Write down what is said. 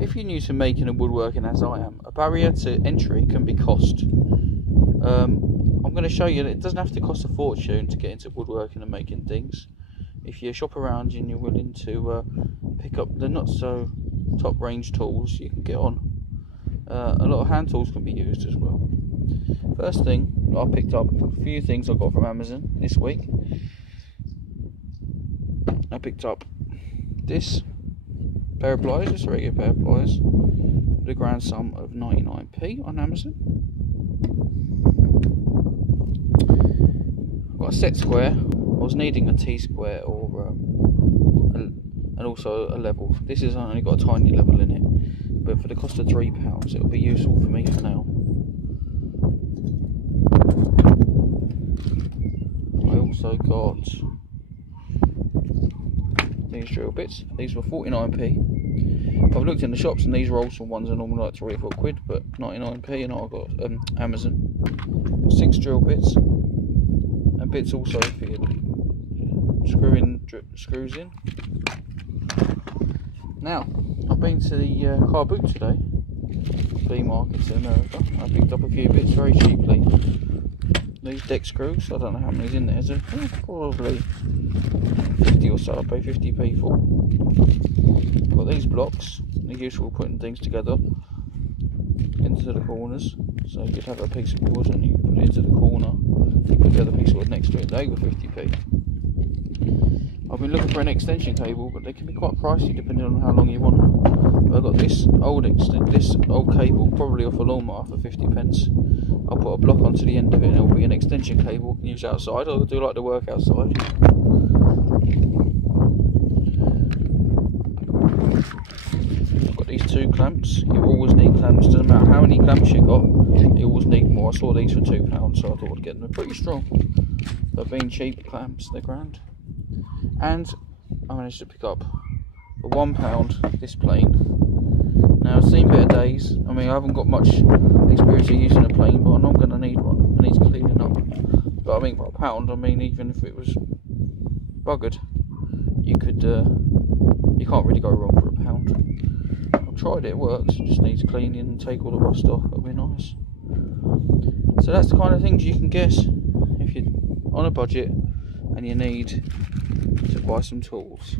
If you're new to making and woodworking as I am, a barrier to entry can be cost. I'm going to show you that it doesn't have to cost a fortune to get into woodworking and making things. If you shop around and you're willing to pick up the not so top range tools, you can get on. A lot of hand tools can be used as well. First thing, I picked up a few things I got from Amazon this week. I picked up this pair of pliers, just a regular pair of pliers, with a grand sum of 99p on Amazon. I've got a set square. I was needing a T-square and also a level. This has only got a tiny level in it, but for the cost of £3 it'll be useful for me for now. I also got these drill bits. These were 49p. I've looked in the shops and these Rolson ones are normally like 3 or 4 quid, but 99p, and I got Amazon. 6 drill bits and bits also for your screws in. Now, I've been to the car boot today, flea markets in America. I picked up a few bits very cheaply. These deck screws, I don't know how many's in there, so probably 50 or so. I paid 50p for. I've got these blocks, they're useful for putting things together into the corners. So you'd have a piece of wood and you put it into the corner, you put the other piece of wood next to it. They were 50p. I've been looking for an extension cable, but they can be quite pricey depending on how long you want them. But I got this old cable, probably off a lawnmower, for 50p. I'll put a block onto the end of it and it'll be an extension cable I can use outside. I'll do like the work outside. I've got these 2 clamps. You always need clamps. Doesn't matter how many clamps you got, you always need more. I saw these for £2, so I thought I'd get them. They're pretty strong. But being cheap clamps, they're grand. And I managed to pick up for £1 this plane. Now I've seen better days. I mean, I haven't got much experience of using a plane, but I know I'm going to need one. It needs cleaning up. But I mean, for £1, I mean, even if it was buggered, you could, you can't really go wrong for £1. I've tried it, it works. It just needs cleaning and take all the rust off. It'll be nice. So that's the kind of things you can get if you're on a budget and you need to buy some tools.